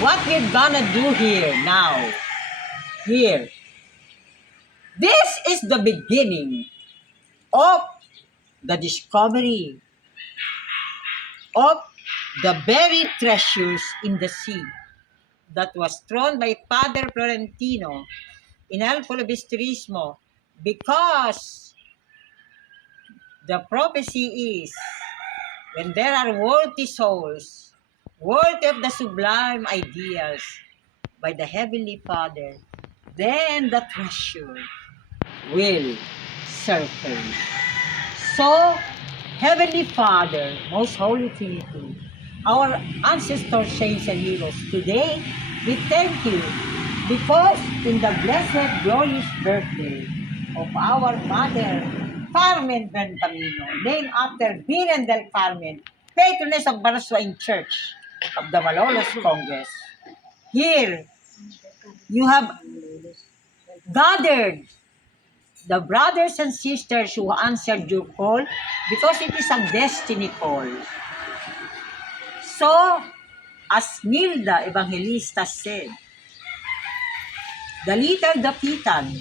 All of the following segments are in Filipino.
what we're gonna do here now. Here. This is the beginning of the discovery of the buried treasures in the sea that was thrown by Father Florentino in El Filibusterismo, because the prophecy is, when there are worthy souls, worthy of the sublime ideals by the Heavenly Father, then the treasure will surface. So, Heavenly Father, Most Holy Trinity, our ancestors, saints, and heroes, today we thank you because in the blessed, glorious birthday of our Mother, Carmen Bencamino, named after Virgen del Carmen, patroness of Baraswain Church of the Malolos Congress, here you have gathered the brothers and sisters who answered your call, because it is a destiny call. So, as Nilda Evangelista said, the little dapitan,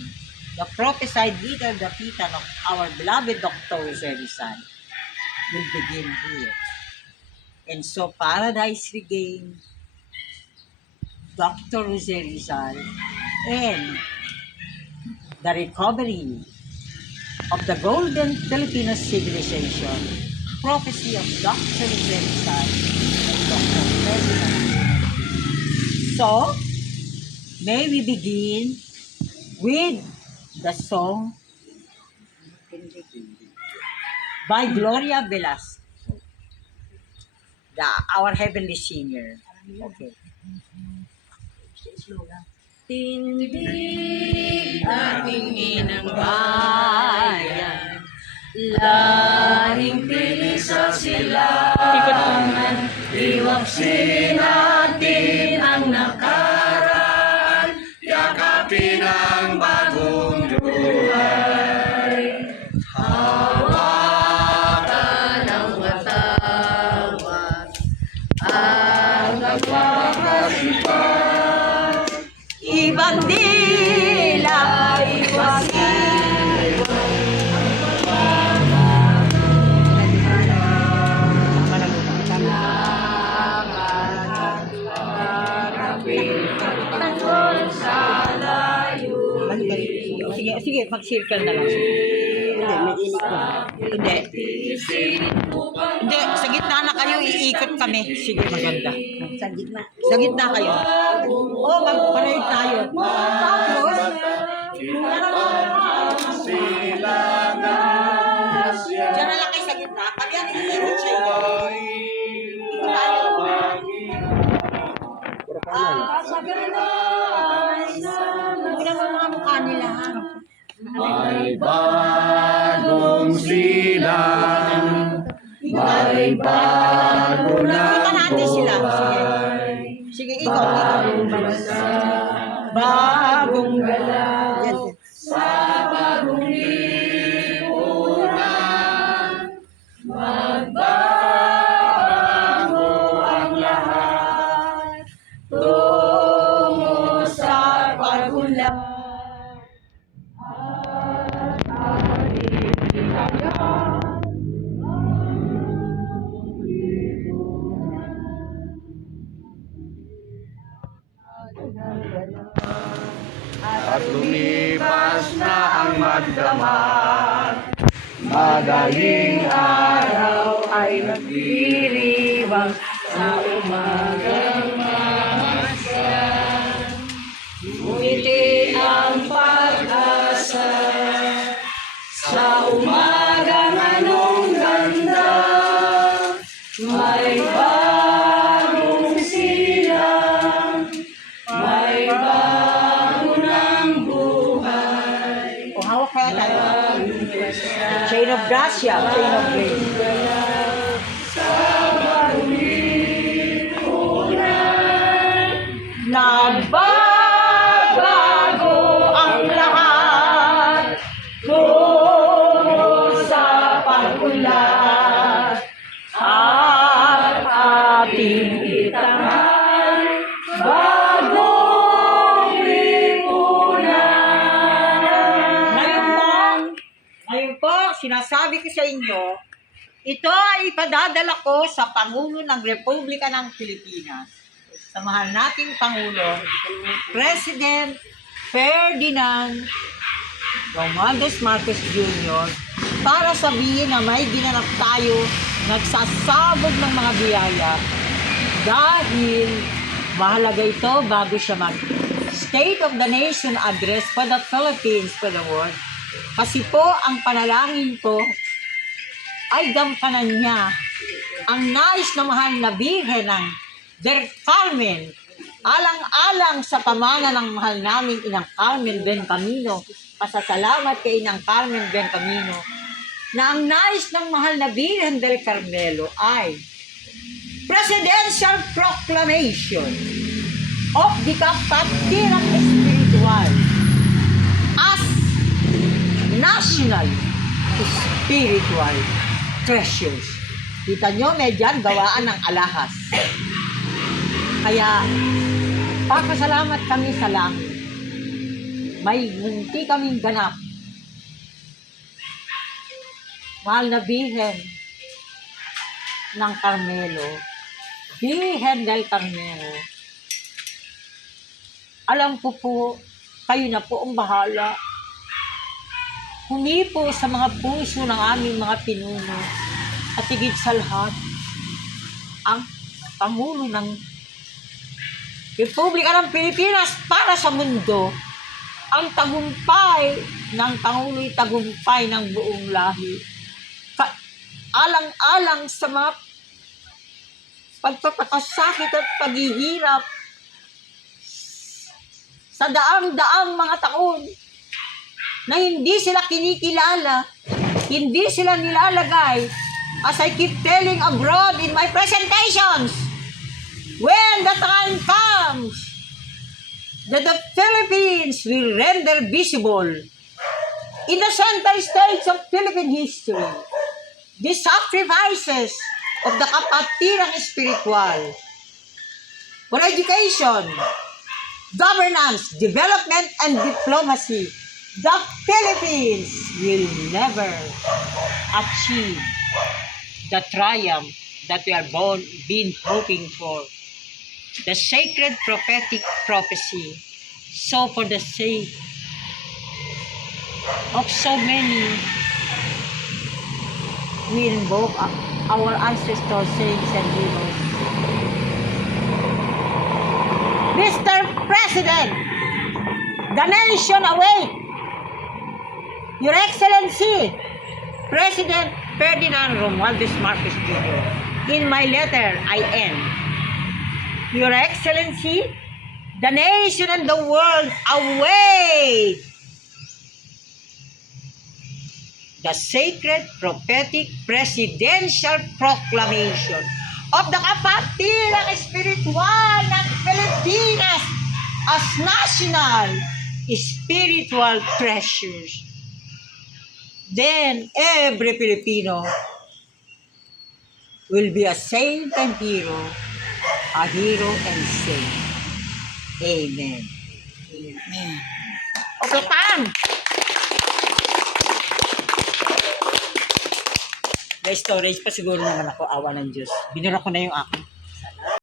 the prophesied little dapitan of our beloved Dr. Jose Rizal will begin here. And so, Paradise Regained, Dr. Jose Rizal, and the recovery of the golden Filipino civilization, prophecy of Dr. Jose Rizal and Dr. Ferdinand. So, may we begin with the song by Gloria Velasco, our heavenly singer. Okay. Tindig aming inang bayan, lahing tilisa silangan, iwaksin natin ang nakaraan, yakapin ang bagong buhay. Hawakan ang watawat, ang nagpapasipan, Ibandila, iwasin. Sige, mag-circle na lang. Hindi, may inik ko. Hindi. Hindi, sa gitna na kayo, iikot kami. Sige, maganda. Sa gitna. Sa gitna kayo. Oo, mag-parade tayo. Tapos, diyan na lang kayo sa gitna. Pag yan, iikot siya. Tingnan mo mga mukha nila. May bagong silang, may bago na buhay. Sige, ikaw. Bagong galaw sa bagong lipunan, magbabago ang lahat tungo sa pagulad. At lumipas na ang magdamag, madaling araw ay nagdiriwang sa umagang mamasyan. Ngumiti ang pag-asa sa umagang anong ganda, may bagong silang, may bago ng buhay. O, hawak kaya tayo. Chain of gracia, chain of grace. Sa bagong lipunan, Nagbabago ang lahat tungo sa pag-ulat at ating itanghal. ko sa inyo, ito ay ipadadala ko sa Pangulo ng Republika ng Pilipinas. Sa mahal nating Pangulo, President Ferdinand Romualdez Marcos Jr. para sabihin na may ginanap tayo, nagsasabog ng mga biyaya dahil mahalaga ito bago siya mag-State of the Nation address for the Philippines, for the world. Kasi po, ang panalangin ko ay gampanan niya ang nais na mahal na Birhen ng Der Carmen, alang-alang sa pamana ng mahal naming Inang Carmen Bencamino. Pasasalamat kay Inang Carmen Bencamino na ang nais ng mahal na Birhen del Carmelo ay Presidential Proclamation of the Kapatiran Espiritual as National Spiritual Treasures. Kita nyo, may dyan gawaan ng alahas. Kaya, papasalamat kami sa langit. May munti kaming ganap. Mahal na Birhen ng Carmelo, Birhen del Carmelo, alam ko po, kayo na po ang bahala. Huni po sa mga puso ng aming mga pinuno at higit sa lahat, ang Pangulo ng Republika ng Pilipinas para sa mundo, ang tagumpay ng Pangulo'y tagumpay ng buong lahi. Alang-alang sa mga pagpapakasakit at paghihirap sa daang-daang mga taon na hindi sila kinikilala, hindi sila nilalagay, as I keep telling abroad in my presentations, when the time comes that the Philippines will render visible in the center stage of Philippine history the sacrifices of the Kapatiran Espiritual for education, governance, development, and diplomacy, the Philippines will never achieve the triumph that we are been hoping for. The sacred prophetic prophecy. So for the sake of so many, we invoke our ancestors, saints and heroes. Mr. President, the nation awake. Your Excellency, President Ferdinand Romualdez Marcos Jr. In my letter, I end. Your Excellency, the nation and the world await the sacred prophetic presidential proclamation of the Kapatiran Espiritual ng Pilipinas as national spiritual treasures. Then every Filipino will be a saint and hero, a hero and saint. Amen. Amen. Okay, pan! May storage pa siguro naman ako, awa ng Diyos. Binura ko na yung akin.